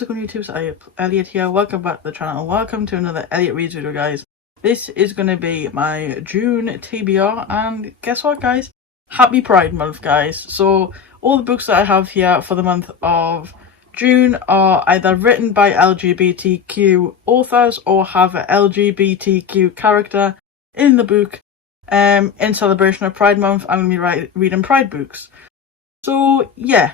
what's going on YouTube? It's Elliot here. Welcome back to the channel. Welcome to another Elliot Reads video, guys. This is going to be my June TBR, and guess what, guys? Happy Pride Month, guys. So all the books that I have here for the month of June are either written by LGBTQ authors or have an LGBTQ character in the book. In celebration of Pride Month, I'm going to be reading Pride books. So yeah,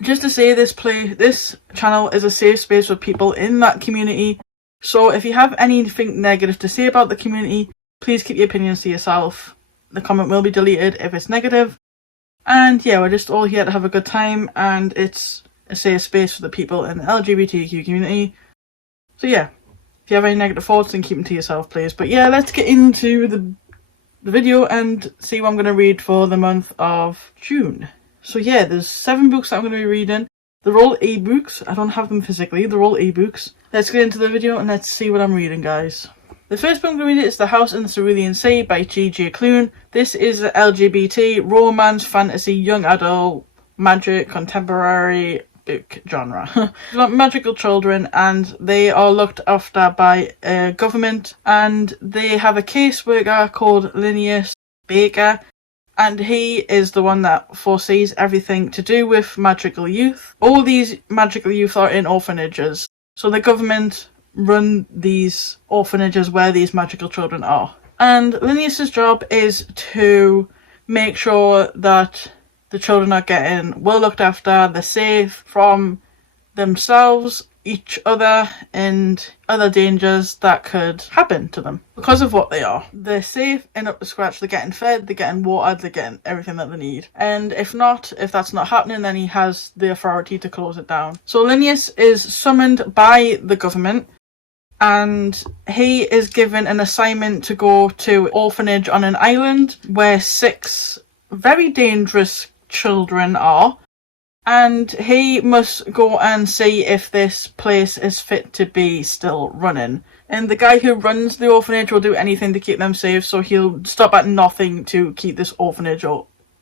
just to say, this channel is a safe space for people in that community. So if you have anything negative to say about the community, please keep your opinions to yourself. The comment will be deleted if it's negative. And yeah, we're just all here to have a good time, and it's a safe space for the people in the LGBTQ community. So yeah, if you have any negative thoughts, then keep them to yourself, please. But yeah, let's get into the video and see what I'm going to read for the month of June. So yeah, there's 7 books that I'm going to be reading. They're all ebooks. I don't have them physically. They're all ebooks. Let's get into the video and let's see what I'm reading, guys. The first book I'm going to read is The House in the Cerulean Sea by G.J. Clune. This is an LGBT, romance, fantasy, young adult, magic, contemporary book genre. About magical children, and they are looked after by a government, and they have a caseworker called Linnaeus Baker, and he is the one that foresees everything to do with magical youth. All these magical youth are in orphanages, so the government run these orphanages where these magical children are. And Linnaeus's job is to make sure that the children are getting well looked after, they're safe from themselves, each other, and other dangers that could happen to them because of what they are. They're safe and up to scratch, they're getting fed, they're getting watered, they're getting everything that they need. And if that's not happening, then he has the authority to close it down. So Linnaeus is summoned by the government, and he is given an assignment to go to an orphanage on an island where 6 very dangerous children are, and he must go and see if this place is fit to be still running. And the guy who runs the orphanage will do anything to keep them safe, so he'll stop at nothing to keep this orphanage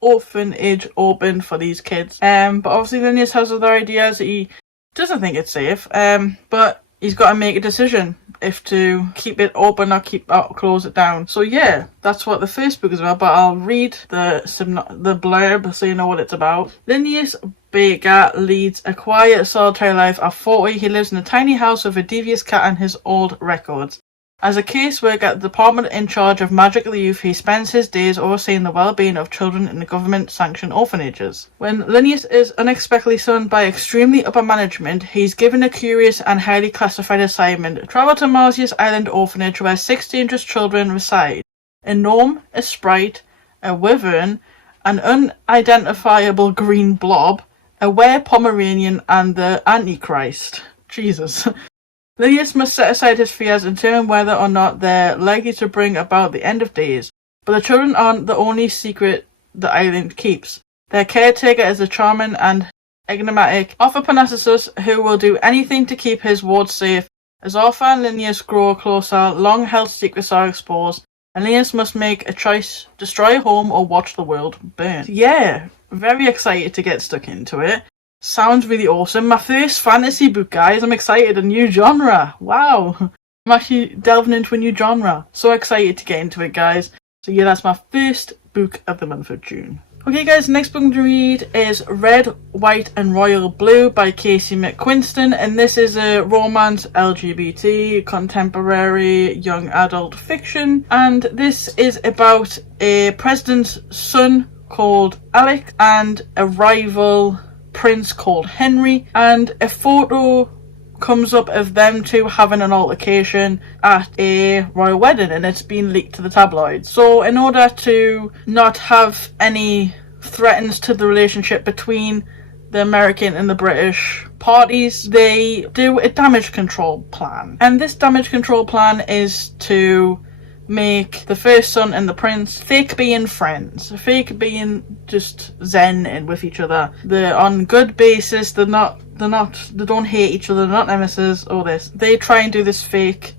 open for these kids. But obviously Linnaeus has other ideas. He doesn't think it's safe, but he's got to make a decision if to keep it open or close it down. So yeah, that's what the first book is about, but I'll read the blurb so you know what it's about. Linnaeus Baker leads a quiet, solitary life. At 40, he lives in a tiny house with a devious cat and his old records. As a caseworker at the department in charge of magical youth, he spends his days overseeing the well-being of children in the government-sanctioned orphanages. When Linnaeus is unexpectedly summoned by extremely upper management, he's given a curious and highly classified assignment: travel to Marsyas Island Orphanage, where 6 dangerous children reside: a gnome, a sprite, a wyvern, an unidentifiable green blob, a were-Pomeranian, and the Antichrist. Jesus. Linnaeus must set aside his fears and determine whether or not they're likely to bring about the end of days. But the children aren't the only secret the island keeps. Their caretaker is a charming and enigmatic Arthur Parnassus, who will do anything to keep his wards safe. As Arthur and Linnaeus grow closer, long-held secrets are exposed, and Linnaeus must make a choice: destroy home or watch the world burn. Yeah, very excited to get stuck into it. Sounds really awesome. My first fantasy book, guys. I'm excited. A new genre. Wow. I'm actually delving into a new genre. So excited to get into it, guys. So yeah, that's my first book of the month of June. Okay, guys, the next book I'm going to read is Red, White and Royal Blue by Casey McQuiston. And this is a romance, LGBT, contemporary, young adult fiction. And this is about a president's son called Alec and a rival prince called Henry, and a photo comes up of them two having an altercation at a royal wedding, and it's been leaked to the tabloids. So in order to not have any threats to the relationship between the American and the British parties, they do a damage control plan. And this damage control plan is to make the first son and the prince fake being friends, fake being just zen and with each other. They're on good basis. They don't hate each other. They're not nemesis. All this. They try and do this fake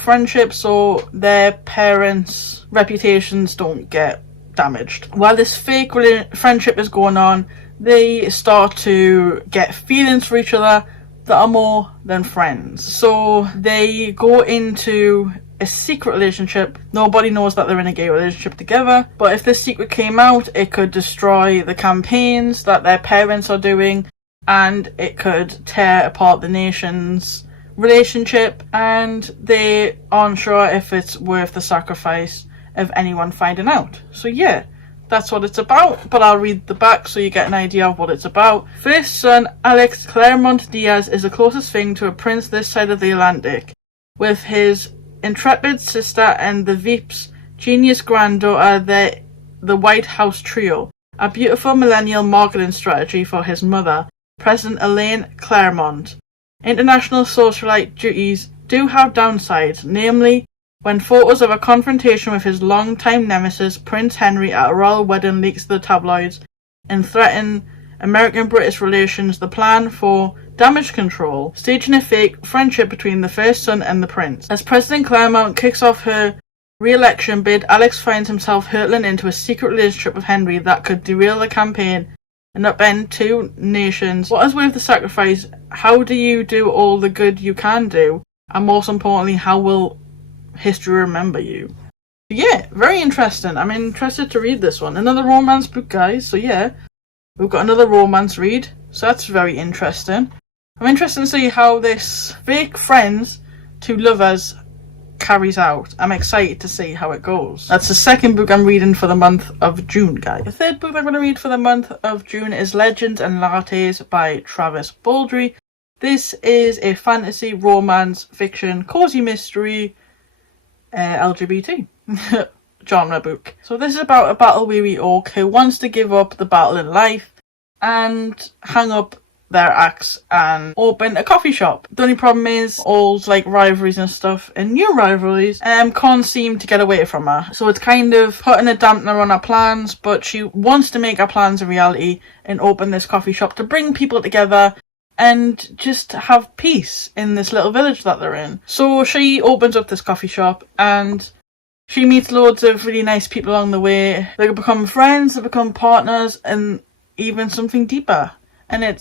friendship, so their parents' reputations don't get damaged. While this fake friendship is going on, they start to get feelings for each other that are more than friends. So they go into a secret relationship. Nobody knows that they're in a gay relationship together, but if this secret came out, it could destroy the campaigns that their parents are doing, and it could tear apart the nation's relationship, and they aren't sure if it's worth the sacrifice of anyone finding out. So yeah, that's what it's about, but I'll read the back so you get an idea of what it's about. First son, Alex Claremont Diaz, is the closest thing to a prince this side of the Atlantic, with his intrepid sister and the Veep's genius granddaughter, the White House trio, a beautiful millennial marketing strategy for his mother, President Elaine Claremont. International socialite duties do have downsides, namely when photos of a confrontation with his longtime nemesis, Prince Henry, at a royal wedding leaks to the tabloids and threaten American-British relations, the plan for damage control, staging a fake friendship between the first son and the prince. As President Claremont kicks off her re-election bid, Alex finds himself hurtling into a secret relationship with Henry that could derail the campaign and upend two nations. What is worth the sacrifice? How do you do all the good you can do? And most importantly, how will history remember you? Yeah, very interesting. I'm interested to read this one. Another romance book, guys. So yeah, we've got another romance read. So that's very interesting. I'm interested to see how this fake friends to lovers carries out. I'm excited to see how it goes. That's the second book I'm reading for the month of June, guys. The third book I'm going to read for the month of June is Legends and Lattes by Travis Baldry. This is a fantasy, romance, fiction, cozy mystery, LGBT genre book. So this is about a battle-weary orc who wants to give up the battle in life and hang up their axe and open a coffee shop. The only problem is old rivalries and stuff and new rivalries can't seem to get away from her. So it's kind of putting a dampener on her plans, but she wants to make her plans a reality and open this coffee shop to bring people together and just have peace in this little village that they're in. So she opens up this coffee shop and she meets loads of really nice people along the way. They become friends, they become partners, and even something deeper. And it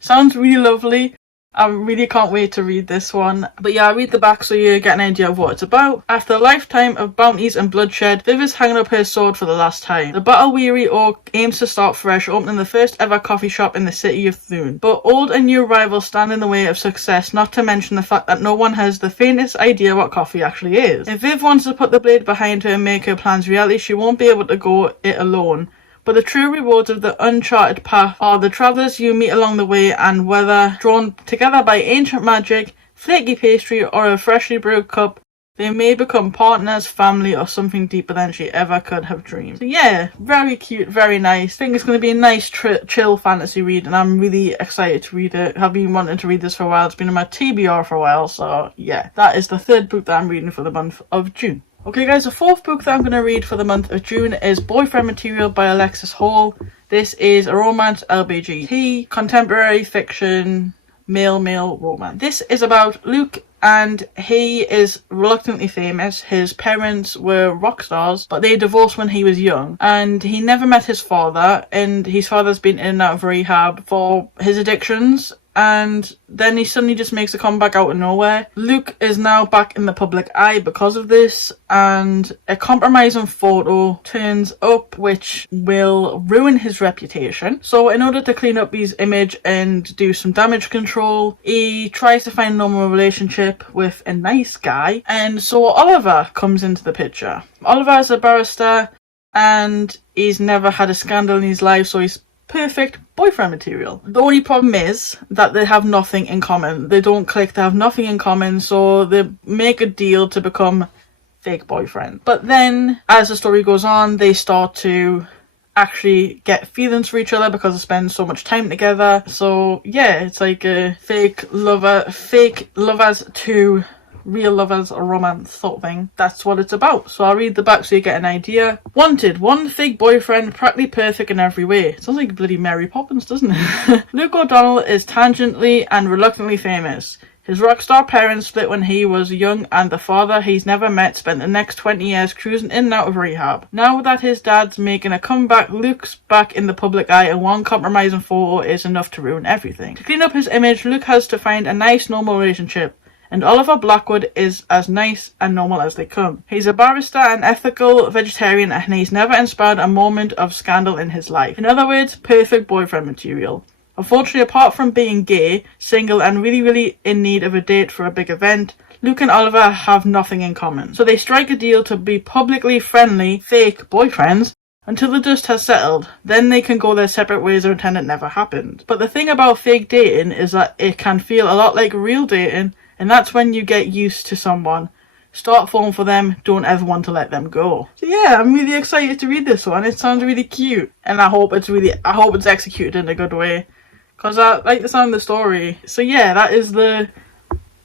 sounds really lovely. I really can't wait to read this one. But yeah, I'll read the back so you get an idea of what it's about. After a lifetime of bounties and bloodshed, Viv is hanging up her sword for the last time. The battle-weary orc aims to start fresh, opening the first ever coffee shop in the city of Thune. But old and new rivals stand in the way of success, not to mention the fact that no one has the faintest idea what coffee actually is. If Viv wants to put the blade behind her and make her plans reality, she won't be able to go it alone. But the true rewards of the uncharted path are the travellers you meet along the way, and whether drawn together by ancient magic, flaky pastry, or a freshly brewed cup, they may become partners, family, or something deeper than she ever could have dreamed. So yeah, very cute, very nice. I think it's going to be a nice chill fantasy read, and I'm really excited to read it. I've been wanting to read this for a while. It's been in my TBR for a while, so yeah. That is the third book that I'm reading for the month of June. Okay guys, the fourth book that I'm going to read for the month of June is Boyfriend Material by Alexis Hall. This is a romance LBGT, contemporary fiction, male romance. This is about Luke, and he is reluctantly famous. His parents were rock stars, but they divorced when he was young, and he never met his father, and his father's been in and out of rehab for his addictions. And then he suddenly just makes a comeback out of nowhere. Luke is now back in the public eye because of this, and a compromising photo turns up which will ruin his reputation. So in order to clean up his image and do some damage control, he tries to find a normal relationship with a nice guy, and so Oliver comes into the picture. Oliver is a barrister and he's never had a scandal in his life, so he's perfect boyfriend material. The only problem is that they have nothing in common. They don't click, they have nothing in common, so they make a deal to become fake boyfriend. But then, as the story goes on, they start to actually get feelings for each other because they spend so much time together. So yeah, it's like a fake lovers to real lovers or romance sort of thing. That's what it's about. So I'll read the back so you get an idea. Wanted, one fake boyfriend, practically perfect in every way. Sounds like bloody Mary Poppins, doesn't it? Luke O'Donnell is tangentially and reluctantly famous. His rockstar parents split when he was young, and the father he's never met spent the next 20 years cruising in and out of rehab. Now that his dad's making a comeback, Luke's back in the public eye, and one compromising photo is enough to ruin everything. To clean up his image, Luke has to find a nice, normal relationship. And Oliver Blackwood is as nice and normal as they come. He's a barrister and ethical vegetarian, and he's never inspired a moment of scandal in his life. In other words, perfect boyfriend material. Unfortunately, apart from being gay, single, and really in need of a date for a big event, Luke and Oliver have nothing in common. So they strike a deal to be publicly friendly, fake boyfriends until the dust has settled. Then they can go their separate ways and pretend it never happened. But the thing about fake dating is that it can feel a lot like real dating, and that's when you get used to someone. Start falling for them, don't ever want to let them go. So yeah, I'm really excited to read this one. It sounds really cute, and I hope it's executed in a good way, because I like the sound of the story. So yeah, that is the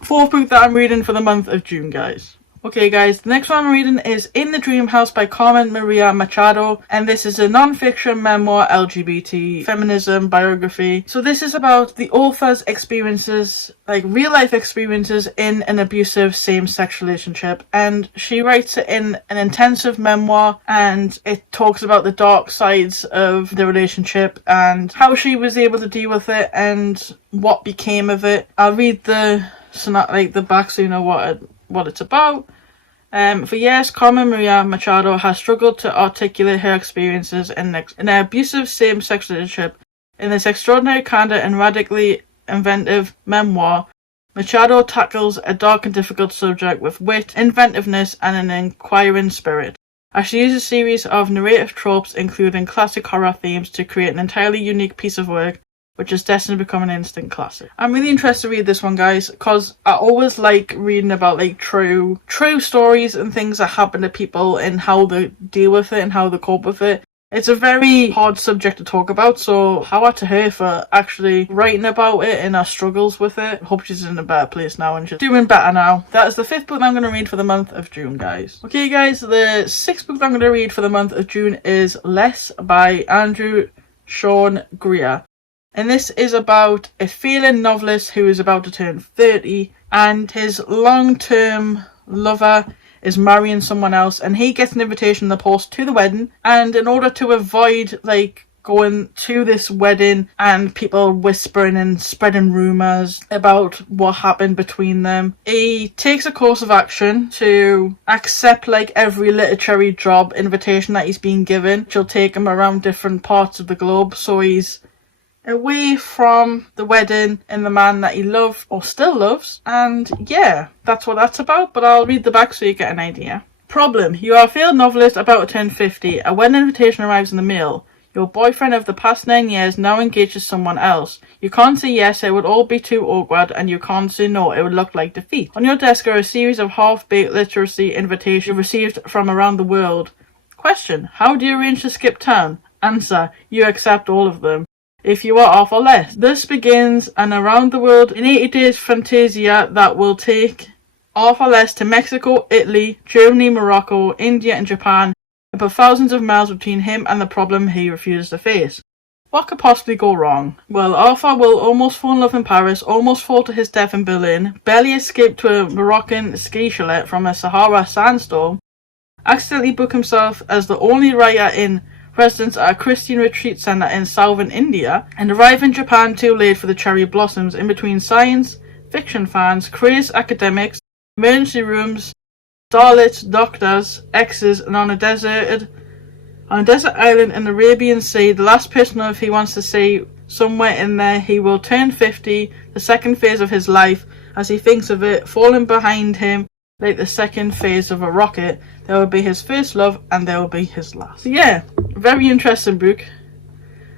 4th book that I'm reading for the month of June, guys. Okay guys, the next one I'm reading is In the Dream House by Carmen Maria Machado, and this is a non-fiction memoir LGBT feminism biography. So this is about the author's experiences, like real life experiences in an abusive same-sex relationship, and she writes it in an intensive memoir, and it talks about the dark sides of the relationship and how she was able to deal with it and what became of it. I'll read the back so you know what it's about. For years, Carmen Maria Machado has struggled to articulate her experiences in an abusive same-sex relationship. In this extraordinary candor and radically inventive memoir, Machado tackles a dark and difficult subject with wit, inventiveness, and an inquiring spirit, as she uses a series of narrative tropes, including classic horror themes, to create an entirely unique piece of work which is destined to become an instant classic. I'm really interested to read this one, guys, because I always like reading about like true stories and things that happen to people and how they deal with it and how they cope with it. It's a very hard subject to talk about, so how out to her for actually writing about it and her struggles with it. Hope she's in a better place now and she's doing better now. That is the 5th book that I'm going to read for the month of June, guys. Okay guys, the 6th book that I'm going to read for the month of June is Less by Andrew Sean Greer. And this is about a failing novelist who is about to turn 30, and his long-term lover is marrying someone else, and he gets an invitation in the post to the wedding, and in order to avoid like going to this wedding and people whispering and spreading rumours about what happened between them, he takes a course of action to accept like every literary job invitation that he's been given. She'll take him around different parts of the globe, so he's away from the wedding and the man that he loved or still loves. And yeah, that's what that's about, but I'll read the back so you get an idea. Problem: you are a failed novelist about to turn 50. A wedding invitation arrives in the mail. Your boyfriend of the past 9 years now engages someone else. You can't say yes, it would all be too awkward, and you can't say no, it would look like defeat. On your desk are a series of half-baked literacy invitations received from around the world. Question: how do you arrange to skip town? Answer: you accept all of them. If you are off or less. Thus begins an around the world in 80 days fantasia that will take off or less to Mexico, Italy, Germany, Morocco, India and Japan, and put thousands of miles between him and the problem he refuses to face. What could possibly go wrong? Well, Arthur will almost fall in love in Paris, almost fall to his death in Berlin, barely escape to a Moroccan ski chalet from a Sahara sandstorm, accidentally book himself as the only writer in residence at a Christian retreat centre in southern India, and arrive in Japan too late for the cherry blossoms in between science fiction fans, crazed academics, emergency rooms, starlets, doctors, exes, and on a desert island in the Arabian Sea, the last person of he wants to say somewhere in there he will turn 50, the second phase of his life, as he thinks of it, falling behind him like the second phase of a rocket. There will be his first love and there will be his last. So yeah, very interesting book.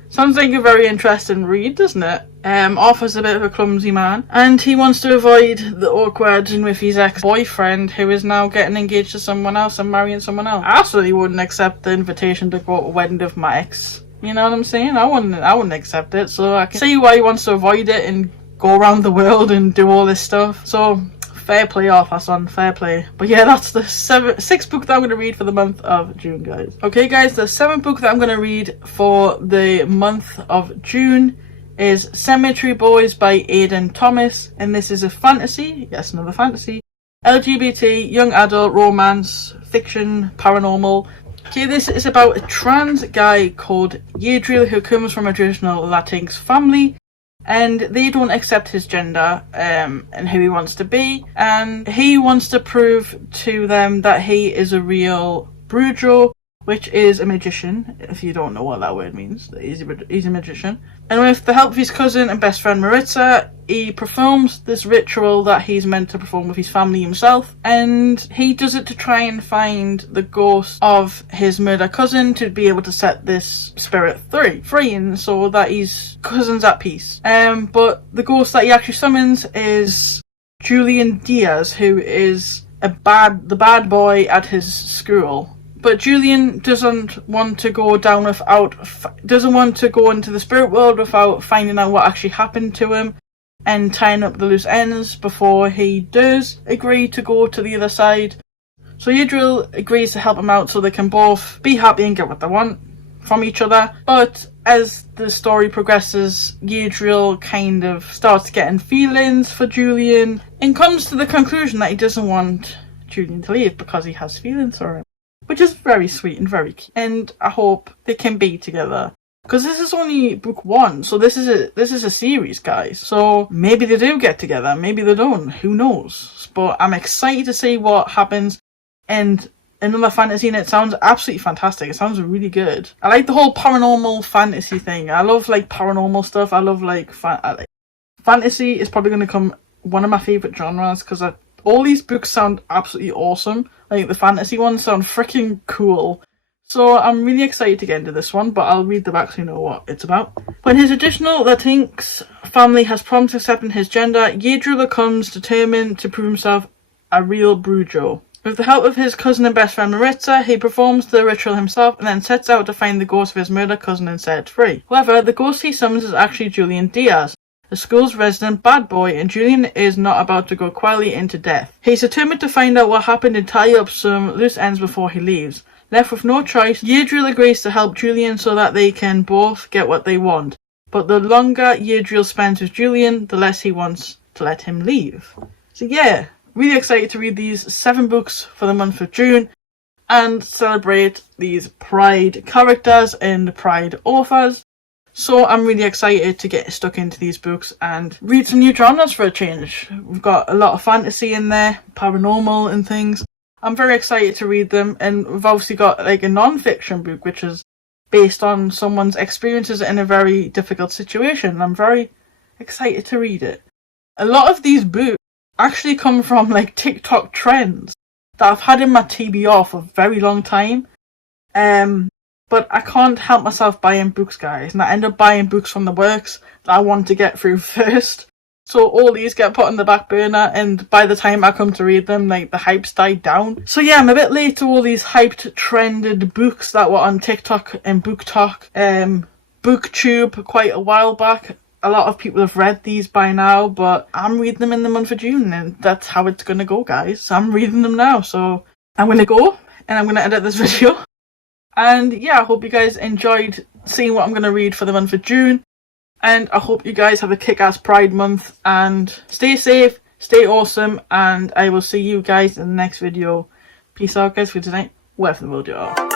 Sounds like a very interesting read, doesn't it? Arthur's a bit of a clumsy man, and he wants to avoid the awkward with his ex-boyfriend, who is now getting engaged to someone else and marrying someone else. I absolutely wouldn't accept the invitation to go to a wedding with my ex. You know what I'm saying? I wouldn't accept it, so I can see why he wants to avoid it and go around the world and do all this stuff. So fair play, Arthur, son, fair play. But yeah, that's the 6th book that I'm going to read for the month of June, guys. Okay, guys, the 7th book that I'm going to read for the month of June is Cemetery Boys by Aidan Thomas, and this is a fantasy, yes, another fantasy, LGBT, young adult, romance, fiction, paranormal. Okay, this is about a trans guy called Yadriel who comes from a traditional Latinx family, and they don't accept his gender and who he wants to be, and he wants to prove to them that he is a real Brujo, which is a magician, if you don't know what that word means. He's a magician. And with the help of his cousin and best friend Maritza, he performs this ritual that he's meant to perform with his family himself, and he does it to try and find the ghost of his murder cousin to be able to set this spirit free, and so that his cousin's at peace. But the ghost that he actually summons is Julian Diaz, who is the bad boy at his school. But Julian doesn't want to go into the spirit world without finding out what actually happened to him and tying up the loose ends before he does agree to go to the other side. So Yadriel agrees to help him out so they can both be happy and get what they want from each other. But as the story progresses, Yadriel kind of starts getting feelings for Julian and comes to the conclusion that he doesn't want Julian to leave because he has feelings for him. Which is very sweet and very cute. And I hope they can be together. Because this is only book 1, so this is a series, guys. So maybe they do get together, maybe they don't, who knows. But I'm excited to see what happens. And another fantasy, and it sounds absolutely fantastic. It sounds really good. I like the whole paranormal fantasy thing. I love like paranormal stuff. I love like fantasy is probably going to become one of my favourite genres because all these books sound absolutely awesome. Like, the fantasy ones sound freaking cool. So I'm really excited to get into this one, but I'll read the back so you know what it's about. When his additional Latinx family has promised accepting his gender, Yadriel comes determined to prove himself a real Brujo. With the help of his cousin and best friend Maritza, he performs the ritual himself and then sets out to find the ghost of his murder cousin and set it free. However, the ghost he summons is actually Julian Diaz, the school's resident bad boy, and Julian is not about to go quietly into death. He's determined to find out what happened and tie up some loose ends before he leaves. Left with no choice, Yadriel agrees to help Julian so that they can both get what they want. But the longer Yadriel spends with Julian, the less he wants to let him leave. So yeah, really excited to read these 7 books for the month of June and celebrate these Pride characters and Pride authors. So I'm really excited to get stuck into these books and read some new genres for a change. We've got a lot of fantasy in there, paranormal and things. I'm very excited to read them, and we've obviously got like a non-fiction book which is based on someone's experiences in a very difficult situation. I'm very excited to read it. A lot of these books actually come from like TikTok trends that I've had in my TBR for a very long time. But I can't help myself buying books, guys, and I end up buying books from the works that I want to get through first. So all these get put on the back burner, and by the time I come to read them, like, the hype's died down. So yeah, I'm a bit late to all these hyped, trended books that were on TikTok and BookTube quite a while back. A lot of people have read these by now, but I'm reading them in the month of June, and that's how it's gonna go, guys. So I'm reading them now, so I'm gonna go, and I'm gonna edit this video. And yeah, I hope you guys enjoyed seeing what I'm going to read for the month of June. And I hope you guys have a kick-ass Pride month. And stay safe, stay awesome. And I will see you guys in the next video. Peace out, guys, for tonight. Wherever the world you are.